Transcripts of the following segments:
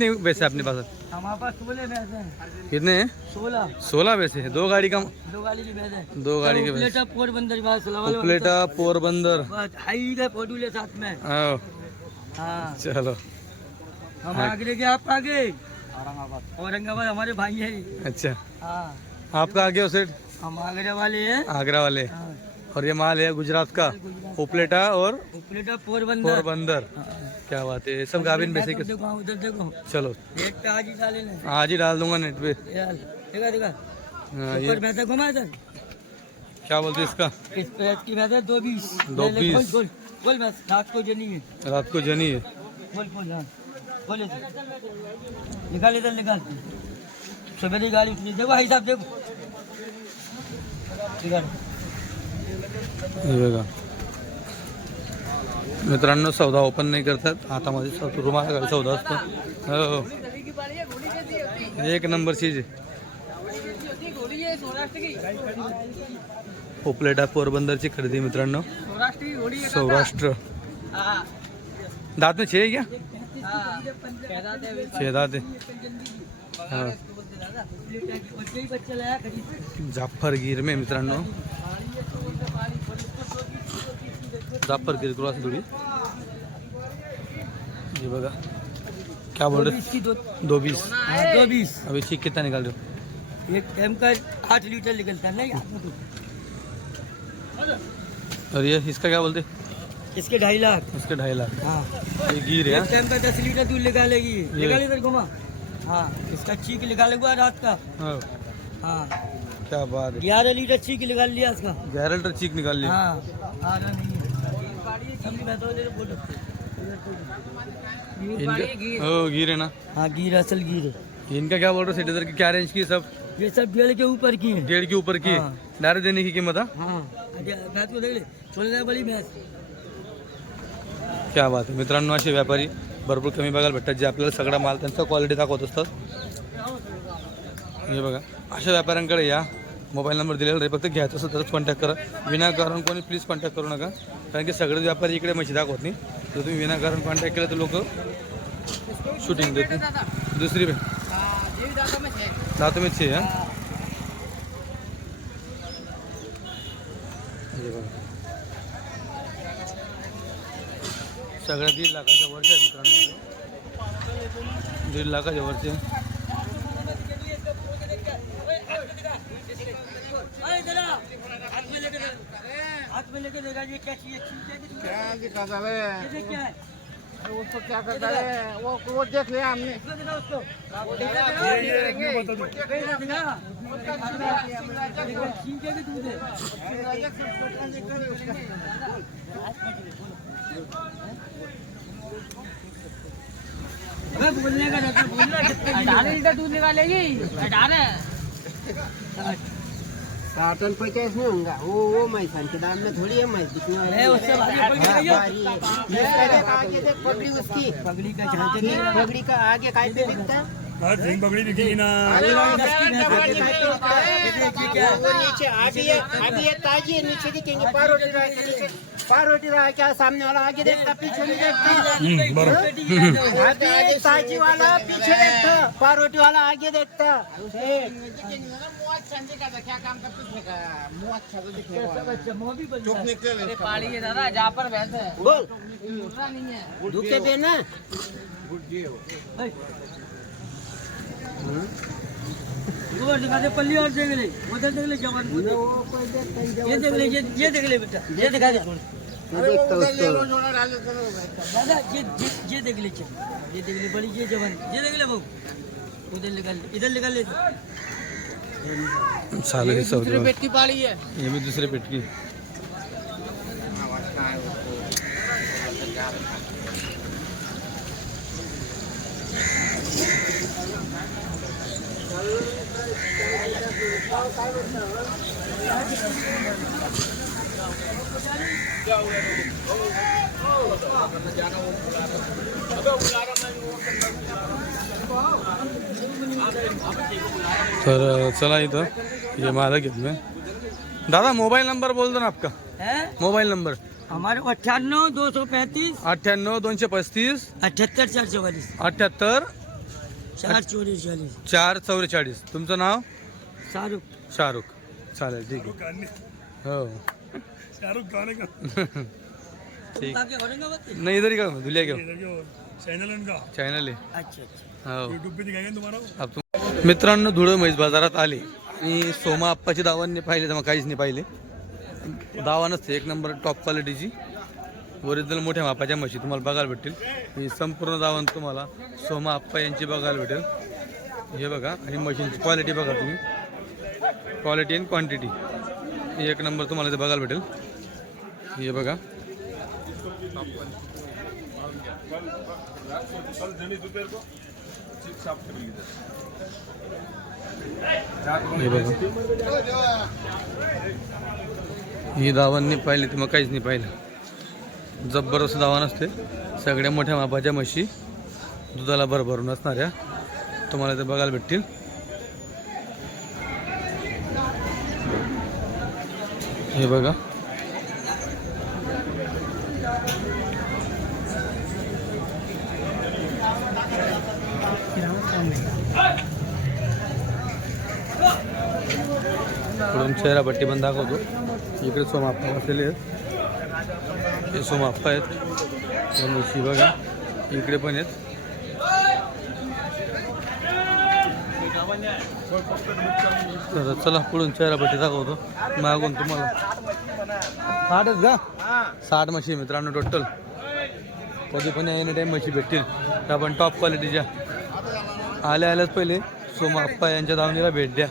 कितने पैसे अपने पास? हमारे पास सोलह भैंस हैं। कितने हैं? सोलह। सोलह पैसे दो गाड़ी का दो गाड़ी की भैंस है। दो गाड़ी के प्लेटा पोरबंदर प्लेटा पोरबंदर। हाई का फ़ोटो ले साथ में। हाँ। चलो। हम हाँ। आगे के आप आगे। औरंगाबाद। औरंगाबाद हमारे भाई है। अच्छा। हाँ। आपका आगे हो सेठ? हम आगरा वाले हैं। आगरा वाले। हाँ, और ये माल है गुजरात का उपलेटा और प्लेटा पोरबंदर। पोरबंदर। हाँ। क्या बात है सब गाभिन पैसे के देखो हाँ, उधर देखो। चलो। एक पे आज ही डाले आज ही डाल दूँगा नेट पे। देखा देखा। हाँ, घुमा इधर। क्या बोलते इसका? इस की भैंसा दो बीस। दो बीस। बोल बोल। बोल रात को जनी है। रात को जनी है। बोल बोल हाँ। बोले निकाल इधर निकाल। सवेरे गाड़ी देखो भाई साहब देखो। निकाल। हे बघा. मित्रांनो सौदा ओपन नाही करतात. हातामध्ये सौ- रुमाला घाल सौदा असतो. हो. एक नंबर चीज आहे. पोपलेटा पोरबंदरची खरेदी मित्रांनो. सौराष्ट्र. दात में छे क्या? छे दात आहे. हा. में मित्रांनो. जाफरगीर क्रॉस थोडी ये बघा क्या बोल रहे? इसकी दो बीस। हाँ, दो बीस। अभी ठीक कितना निकाल रहे हो? एक टाइम का आठ लीटर निकलता है नहीं और ये इसका क्या बोलते? इसके ढाई लाख। उसके ढाई लाख। हाँ। ये गिर है एक टाइम का दस लीटर दूध निकालेगी। निकाल इधर घुमा। हाँ इसका चीक निकालेगा रात का। हाँ। हाँ। क्या बात है। ग्यारह लीटर चीक निकाल लिया इसका। ग्यारह लीटर चीक निकाल लिया। हाँ आ रहा नहीं इनका ओ गिर है ना. हाँ गिर असल गिर है इनका क्या बोल रहे हो सिटीजर की क्या रेंज की सब? ये सब डेढ़ के ऊपर की है. डेढ़ के ऊपर की हाँ। डायरेक्ट देने की कीमत हाँ? बड़ी भैंस। क्या बात आहे मित्रांनो असे व्यापारी भरपूर कमी बघायला भेटतात जे आपल्याला सगळा माल त्यांचा क्वालिटी दाखवत असतात. हे बघा अशा व्यापाऱ्यांकडे या. मोबाईल नंबर दिलेला आहे फक्त घ्यायचं असेल तरच कॉन्टॅक्ट करा. विनाकारण कोणी प्लीज कॉन्टॅक्ट करू नका. कारण की सगळे व्यापारी इकडे म्हशी दाखवत नाही. जर तुम्ही विनाकारण कॉन्टॅक्ट केलं तर लोक शूटिंग देते दुसरी बे दा तुम्हीच छे हा? हे सगळ्या दीड लाखाच्या वरच्या मित्रांनो. दीड लाखाच्या वरच्या जरा, हाथ में लेके दे- हाथ में लेके देखा ये क्या चाहिए चीज़ है कि तुम्हें? ये देख क्या है उसको क्या करता है वो वो देख लिया हमने इसको दिखा उसको दिखा, दिखा। दिखा, दिखा। चीज़ है कि दूध है? अबे बोलने का रहता बोलना कितने की अठारह लीटर दूध निकालेगी अठारह कार्टन पे कैसे होगा वो वो मैसान के दाम में थोड़ी है मैं दिखने वाली उससे भारी ऊपर की लगी। भारी। इसका देख आगे देख पगड़ी उसकी पगड़ी का नहीं। पगड़ी का आगे काय पे दिखता है आगे वाली दस की भैंस है, आगे काय पे दिखता है ये देखिए क्या है। वो नीचे अभी ये अभी ये ताजी है नीचे दिखेंगे पारोटी रहा है नीचे पारोटी रहा है क्या सामने वाला आगे देखता पीछे नहीं देखता? पेटी की भैंस है। अभी ये ताजी वाला पीछे देखता पारोटी वाला आगे देखता। अच्छा, मोह भी बनता है। पाली है दादा जहाँ पर भैंस है बोल दूसरा नहीं है धुके पे ना देख ले उधर देख ले जवान देख। ये ले ये बेटा ये दिखा दे दादा ये ये देख ले ये देख ले बड़ी ये जवान ये देख ले उधर निकाल ले इधर निकाल ले चालेल हे पेट की पाली है पेटकी तर चला इथं. ये माझा घेतलं दादा मोबाईल नंबर बोल दो ना आपका. Mobile number. हमारे अट्ठानवे दो सौ पैंतीस. अठ्ठ्याण्णव दोनशे पस्तीस. अठहत्तर चार चौवालीस अठ्ठ्याहत्तर चार चोवीस चाळीस. चार चौवेचाळीस तुमचं नाव? शाहरुख. शाहरुख. चालेल ठीक आहे. हो. ठीक. बाकी औरंगाबाद के? नहीं इधर ही का दुलिया क्यों चैनल उनका चॅनल आहे अच्छा अच्छा. हो. यूट्यूब पे दिखाएंगे तुम्हारा? अब तुम मित्रांनो धुळं म्हैस बाजारात आले. आणि सोमा आप्पाची दावांनी पाहिले तर मग काहीच नाही पाहिले. दावा नसते एक नंबर टॉप क्वालिटीची ओरिजिनल मोठ्या मापाच्या म्हशी तुम्हाला बघायला भेटतील. ही संपूर्ण दावण तुम्हाला सोमा आप्पा यांची बघायला भेटेल. हे बघा आणि मशीनची क्वालिटी बघा तुम्ही. क्वालिटी अँड क्वांटिटी एक नंबर तुम्हाला इथे बघायला भेटेल. हे बघा. हे बघा. ही धावांनी पाहिली तर मग काहीच नाही पाहिलं. जबरदस्त दावा नसते. सगळ्या मोठ्या मापाच्या म्हशी दुधाला भरभरून असणाऱ्या. तुम्हाला ते बघायला भेटतील. हे बघा. पुढून चेहरा पट्टी पण दाखवतो. इकडे सोमाप्पा बसलेले आहेत. हे सोमाप्पा आहेत. बघा. इकडे पण आहेत. तर चला पुढून चेहरापट्टी दाखवतो. मागून तुम्हाला. साठच का? साठ म्हशी मित्रांनो टोटल कधी पण एनी टाईम म्हशी भेटतील. त्या पण टॉप क्वालिटीच्या आल्या आल्याच पहिले. सोमाप्पा यांच्या दावणीला भेट द्या.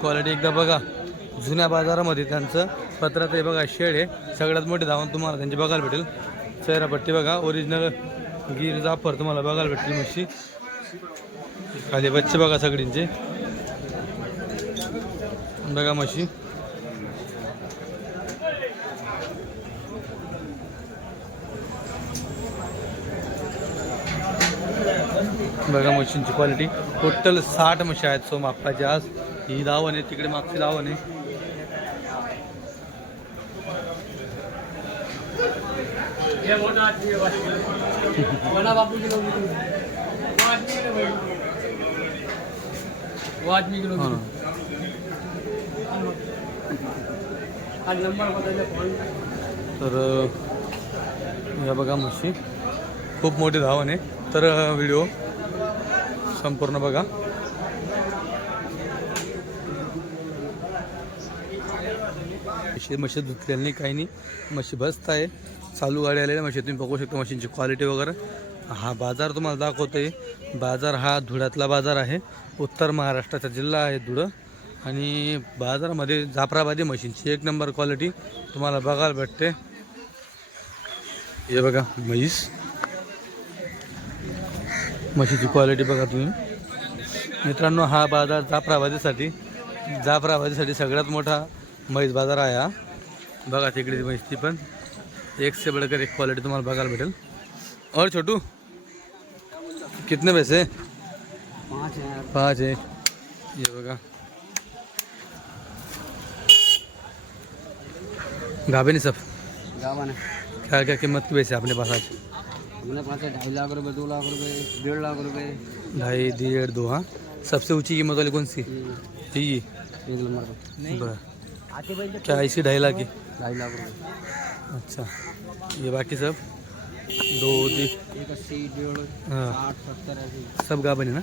क्वालिटी एकदा बघा. जुन्या बाजारामध्ये त्यांचं पत्रात आहे बघा शेड आहे. सगळ्यात मोठी धावून तुम्हाला त्यांची बघायला भेटेल. चेहरापट्टी बघा. ओरिजिनल गिर जाफर तुम्हाला बघायला भेटतील म्हशी खाली बच्चे बघा सगळींचे. बघा म्हशी. बघा म्हशींची क्वालिटी टोटल साठ मशी आहेत सो आप्पाची आज. ही दावण आहे तिकडे मागची दावण आहे. बापू तर अ, या बघा म्हशी. खूप मोठी धावण आहे. तर व्हिडिओ संपूर्ण बघा. म्हशी म्हशी धुतलेली नाही काही नाही. म्हशी बसत आहे चालू गाडी आलेल्या म्हशी तुम्ही बघू शकता मशीनची क्वालिटी वगैरे. हा बाजार तुम्हाला दाखवतोय. बाजार हा धुळ्यातला बाजार आहे. उत्तर महाराष्ट्राचा जिल्हा आहे धुळं. आणि बाजारामध्ये जाफराबादी मशीनची एक नंबर क्वालिटी तुम्हाला बघायला भेटते. हे बघा म्हैस. म्हशीची क्वालिटी बघा तुम्ही. मित्रांनो हा बाजार जाफराबादीसाठी. जाफराबादीसाठी सगळ्यात मोठा म्हैस बाजार आहे हा. बघा तिकडे म्हैस ती पण. एक से बढ़कर एक क्वालिटी तुम्हाला बघायला भेटेल. और छोटू? कितने पैसे? पाँच है पाच आहे ये बघा गाभे नहीं सब? गावन है क्या क्या कीमत की वैसे अपने पास आज? हमने पास ढाई लाख रुपए दो लाख रुपए डेढ़ लाख रुपए। ढाई डेढ़ दो हाँ? सबसे ऊँची कीमत वाली कौन सी? ये एक नंबर क्या इसी ढाई लाख की? ढाई लाख रुपए। अच्छा। ये बाकी सब? दो दी। एक अस्सी डेढ़ हाँ। आठ सत्तर ऐसे सब गाभण आहे ना?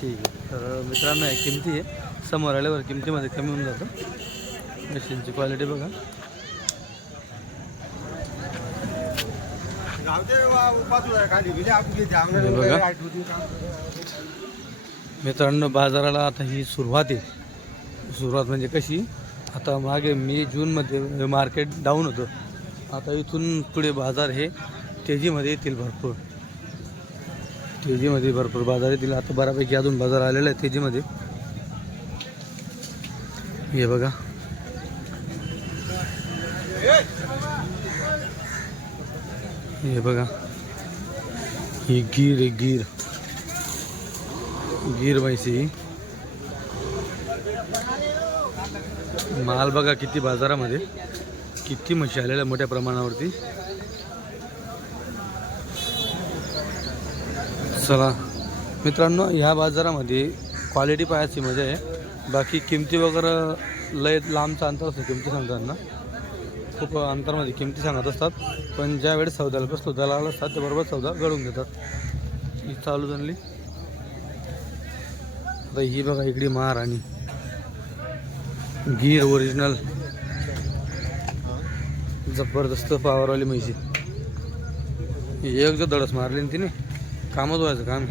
ठीक आहे तर मित्रांनो या किमती आहे समोर आल्यावर किमतीमध्ये कमी होऊन जातं. मशीनची क्वालिटी बघा. हे बघा. मित्रांनो बाजाराला आता ही सुरुवात आहे. सुरुवात म्हणजे कशी? आता मागे मे जूनमध्ये मार्केट डाऊन होतं. आता इथून पुढे बाजार हे तेजीमध्ये येतील भरपूर. तेजीमध्ये भरपूर बाजार येतील. आता बऱ्यापैकी अजून बाजार आलेला आहे तेजीमध्ये. हे बघा. हे बघा. ही गीर आहे गीर. गीर म्हैसी. माल बघा किती बाजारामध्ये. किती म्हशी आलेल्या मोठ्या प्रमाणावरती? चला मित्रांनो ह्या बाजारामध्ये क्वालिटी पाहायची मजा आहे. बाकी किमती वगैरे लय लांबचा अंतर असतो किमती सांगताना खूप अंतरमध्ये किमती सांगत असतात. पण ज्या वेळेस सौद्याला बसतो त्याला आला असतात ते बरोबर सौदा घडून देतात. ही चालू झाली आता ही बघा इकडे महाराणी गीर ओरिजिनल जबरदस्त पावरवाली म्हैशी. एक जो दडस मारली ना तिने कामच व्हायचं काम.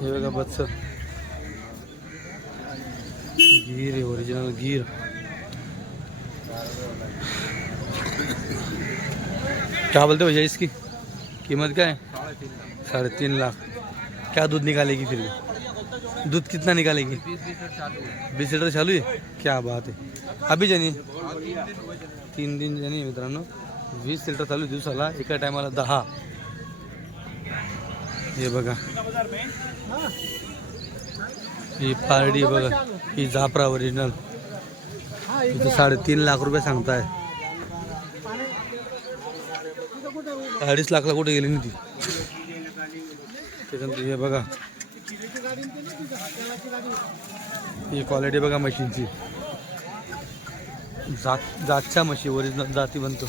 हे बघा बच्च. गीर आहे ओरिजिनल गीर. क्या बोलते भैया इसकी? कीमत काय? साडेतीन तीन लाख. क्या दूध निघाले फिर फिरली दूध कितना निकालेगी? बीस लीटर चालू आहे क्या बात आहे अभी जनी तीन दिन जनी आहे मित्रांनो। वीस लिटर चालू आहे दिवसाला, एका टायमाला दहा। हे बघा। ही ही जाफरा ओरिजिनल इथे साडेतीन लाख रुपये सांगताय. अडीच लाखला कुठे गेली नाही ती? हे ही क्वालिटी बघा मशीनची. जात जातच्या म्हशी ओरिजिनल जाती बनतो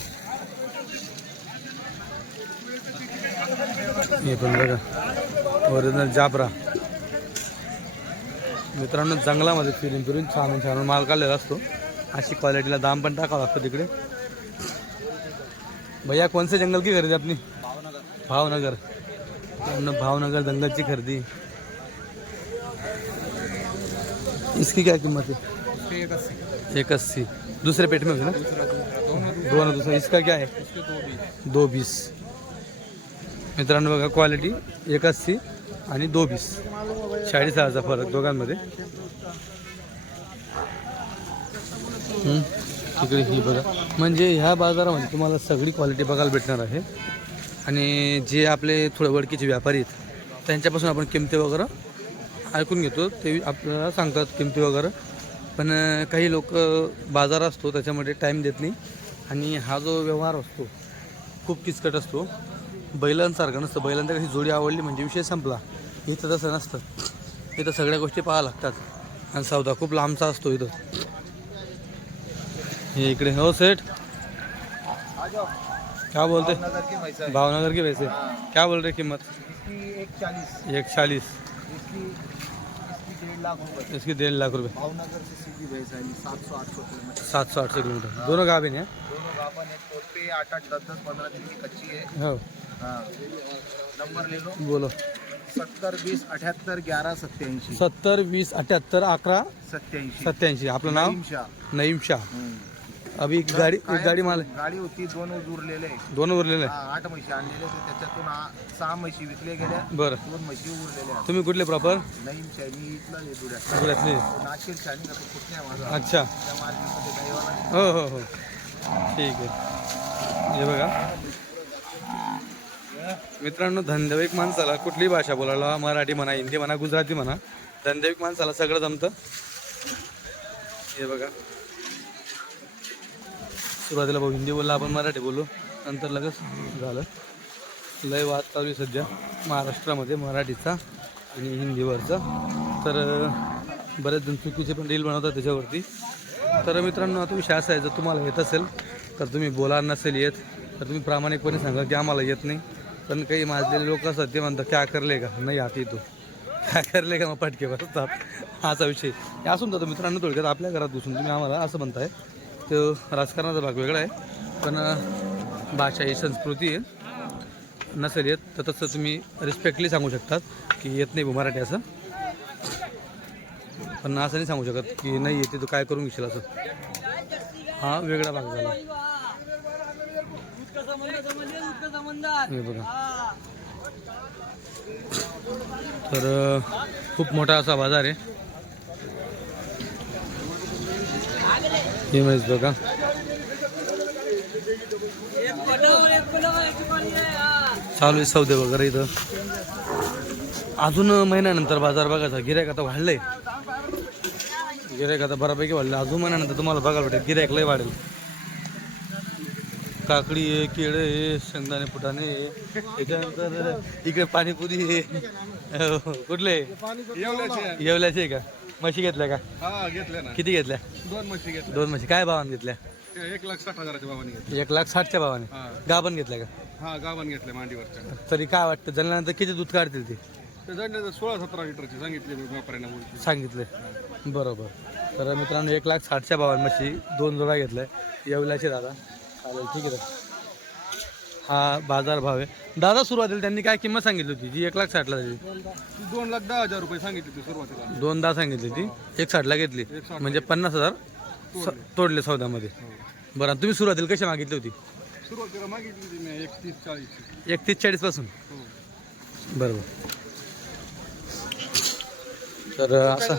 हे पण बघा ओरिजिनल जाबरा. मित्रांनो जंगलामध्ये फिरून फिरून छान छान माल काढलेला असतो. अशी क्वालिटीला दाम पण टाकावं लागतो तिकडे. भैया कौन जंगल की खरेदी आपली? भावनगर. भावनगर. भावनगर जंगलची खरेदी. इसकी क्या कीमत है? एक अस्सी। दूसरे पेट में होगी ना? दोनों दूसरा। इसका क्या है? दो बीस। मित्रांनो बघा क्वालिटी एक अस्सी आणि दो बीस। चाळीस हजारचा फरक दोघांमध्ये. तिकडे ही बघा. म्हणजे ह्या बाजारामध्ये तुम्हाला सगळी क्वालिटी बघायला भेटणार आहे. आणि जे आपले थोडे वडकीचे व्यापारी आहेत त्यांच्यापासून आपण किमती वगैरे ऐकून घेतो. ते आपल्याला सांगतात किमती वगैरे. पण काही लोक बाजार असतो त्याच्यामध्ये टाईम देत नाही. आणि हा जो व्यवहार असतो खूप किचकट असतो. बैलांसारखं नसतं. बैलांचा कशी जोडी आवडली म्हणजे विषय संपला. इथं तसं नसतं. इथं सगळ्या गोष्टी पाहाव्या लागतात. आणि सौदा खूप लांबचा असतो इथं. ये इकडे हो सेठ. क्या बोलते? भावनगर की वैसे क्या बोल रहे कीमत? एक चालीस एक चालीस लाख इसकी डेढ़ लाख रुपए भावनगर से सीधी भैंस आई सात सौ आठ सौ किलोमीटर. सात सौ आठ सौ किलोमीटर. दोनों गाभिन है? दोनों एक तौर पे आठ आठ दस दस पंद्रह दिन की कच्ची है हो. हाँ. नंबर ले लो बोलो. सत्तर बीस अठहत्तर ग्यारह सत्याऐंशी सत्तर वीस अठ्याहत्तर अकरा सत्याऐंशी सत्याऐंशी आपलं नाव? नईम शाह. नईम शाह. अभी एक गाडी एक गाडी माल. गाडी होती दोन उरलेले. दोन उरलेले. आठ म्हशी आणलेले होते. त्याच्यातून आ- सहा म्हशी विकले गेल्या. आहे बरं. दोन म्हशी उरलेल्या. आहेत. तुम्ही कुठले प्रॉपर शाह मी इथला आहे नाशिक शानी का तो माझा? अच्छा. त्या मार्केटमध्ये गाईवाला हो हो हो. ठीक आहे. हे बघा. मित्रांनो धंदेवाईक माणसाला कुठलीही भाषा बोलायला? मराठी म्हणा हिंदी म्हणा गुजराती म्हणा. धंदेवाईक माणसाला सगळं जमतं. हे बघा. सुरुवातीला भाऊ हिंदी बोलला आपण मराठी बोललो नंतर लगेच झालं. लय वाद चालू आहे सध्या महाराष्ट्रामध्ये मराठीचा आणि हिंदीवरचा. तर बरेच जण चुकीचे पण रील बनवतात त्याच्यावरती. तर मित्रांनो आता विषय असा आहे जर तुम्हाला येत असेल तर तुम्ही बोला नसेल येत तर तुम्ही प्रामाणिकपणे सांगा की आम्हाला येत नाही. पण काही माजलेले लोक असतात ते म्हणतात क्या करले का? नाही आत येतो काय करले का? मग पटके बसतात. असा विषय. असून जातो मित्रांनो थोडक्यात आपल्या घरात घुसून तुम्ही आम्हाला असं म्हणताय. तो राजकारणाचा भाग वेगळा आहे पण भाषा ही संस्कृती आहे. नसेल येत तर तसं तुम्ही रिस्पेक्टली सांगू शकतात की येत नाही बुवा मराठी असं. पण असं नाही सांगू शकत की नाही येते तू काय करून घेशील असं. हा वेगळा भाग झाला. हे बघा. तर खूप मोठा असा बाजार आहे. इमेज बघा चालू आहे सौदे वगैरे इथं. अजून महिन्यानंतर बाजार बघायचा. गिरायक आता वाढलंय. गिरायक आता बऱ्यापैकी वाढलं अजून महिन्यानंतर तुम्हाला बघायला भेटेल. गिरायक लय वाढेल. काकडी आहे केळं आहे शेंगदाणे फुटाणे त्याच्यानंतर इकडे पाणीपुरी आहे. हो, कुठले? येवल्याचे आहे का? म्हशी घेतल्या का? हा ना. किती घेतल्या? दोन म्हशी घेतल्या. दोन म्हशी. काय भावाने घेतल्या? एक लाख साठ हजाराच्या भावाने घेतले एक लाख साठच्या भावाने. हा. गाभण घेतल्या का? हा गावान घेतले मांडीवरच्या. तरी काय वाटतं? जळल्यानंतर किती दूध काढतील ते? सोळा सतरा लिटरचे सांगितले व्यापाऱ्यांना सांगितले. बरोबर. तर मित्रांनो एक लाख साठच्या भावाने म्हशी दोन जोडा घेतलाय. येवल्याचे दादा. चालेल ठीक आहे. दादा हा बाजार भाव आहे. दादा सुरुवातीला त्यांनी काय किंमत सांगितली होती? जी एक लाख साठला ती दोन लाख दहा हजार रुपये सांगितले सुरुवातीला. दोन दहा सांगितली ती एक साठला घेतली. म्हणजे पन्नास हजार स- तोडले. सौद्यामध्ये बरं आणि तुम्ही सुरुवातीला कशी मागितली होती? सुरुवातीला मागितली ती मी एकतीस चाळीस. एकतीस चाळीसपासून? हो. बरोबर. तर असं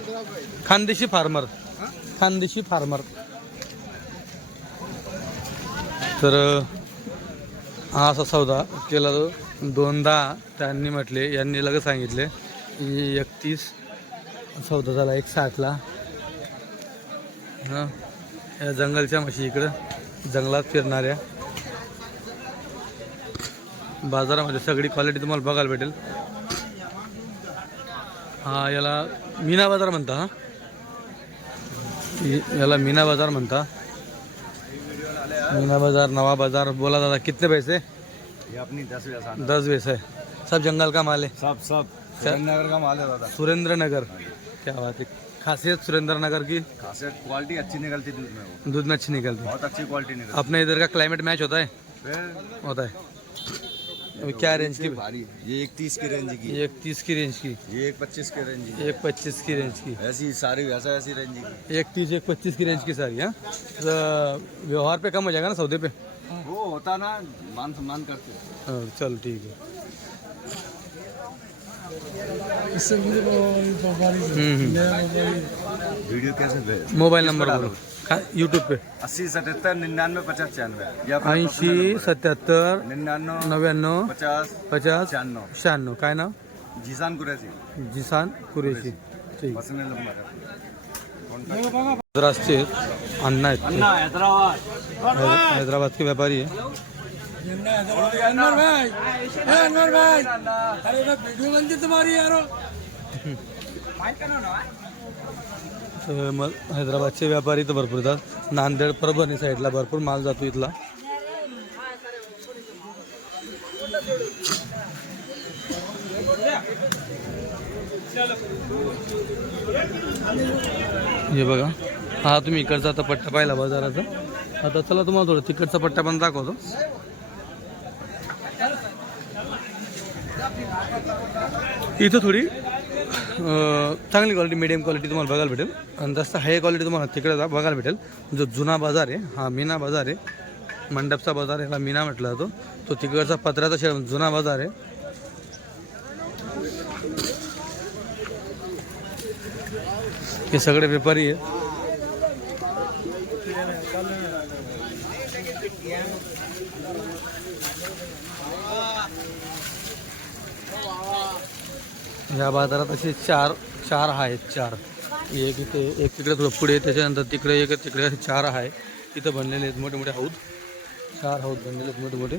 खानदेशी फार्मर. खानदेशी फार्मर. तर हा असा सौदा केला तो दोनदा त्यांनी म्हटले यांनी लगेच सांगितले की एकतीस सौदा झाला एक साठला. हां या जंगलच्या म्हशी इकडं जंगलात फिरणाऱ्या. बाजारामध्ये सगळी क्वालिटी तुम्हाला बघायला भेटेल. हा याला मीना बाजार म्हणता याला मीना बाजार म्हणता. मीना बाज़ार नवा बाज़ार। बोला दादा कितने पैसे? ये अपनी दस दस पैसे सब जंगल का माल है? सब सब। नगर का माल है दादा। सुरेंद्र नगर क्या बात है। खासियत सुरेंद्र नगर की? खासियत क्वालिटी अच्छी निकलती दूध में वो। दूध में अच्छी निकलती। बहुत अच्छी क्वालिटी निकलती। अपने इधर का क्लाइमेट मैच होता है? होता है। अभी क्या रेंज की? भारी ये एक तीस की रेंज की एक तीस की रेंज की। ये एक पच्चीस की रेंज की एक पच्चीस की रेंज की। ऐसी सारी ऐसा ऐसी रेंज की। एक तीस एक पच्चीस की रेंज की सारी हाँ? तो व्यवहार पे कम हो जाएगा ना सौदे पे? वो होता ना मान सम्मान करते। हाँ, चलो ठीक है। हम्म, हम्म। वीडियो कैसे भेज नंबर बोलो। यूट्यूब पे। अस्सी सतहत्तर निन्यानवे पचास छियानवे। ये अपना ऐंशी personal number सत्याहत्तर है। निन्यानवे नव्याण्णव पचास पचास शहाण्णव शहाण्णव काय नाव? जिसान कुरैसी जिसान कुरेशी। ठीक। पर्सनल नंबर है। मद्रासचे अण्णा आहेत ते. हैद- हैदराबाद। के व्यापारी है? तर मग हैदराबादचे व्यापारी तर भरपूर येतात. नांदेड परभणी साईडला भरपूर माल जातो इथला. हे बघा. हा तुम्ही इकडचा आता पट्टा पाहिला बाजाराचा. आता चला तुम्हाला थोडं तिकडचा पट्टा पण दाखवतो. इथं थोडी चांगली क्वालिटी मिडियम क्वालिटी तुम्हाला बघायला भेटेल. आणि जास्त हाय क्वालिटी तुम्हाला तिकडे जा- बघायला भेटेल. जो जुना बाजार आहे हा मीना बाजार आहे. मंडपचा बाजार याला मीना म्हटला जातो. तो तिकडचा पत्र्याचा शे जुना बाजार आहे. हे सगळे व्यापारी आहेत. या बाजारात असे चार चार आहेत चार. एक इथे एक तिकडे थोडं पुढे त्याच्यानंतर तिकडे एक तिकडे असे चार आहे. इथं बनलेले आहेत मोठे मोठे हौद. चार हौद बनलेले आहेत मोठे मोठे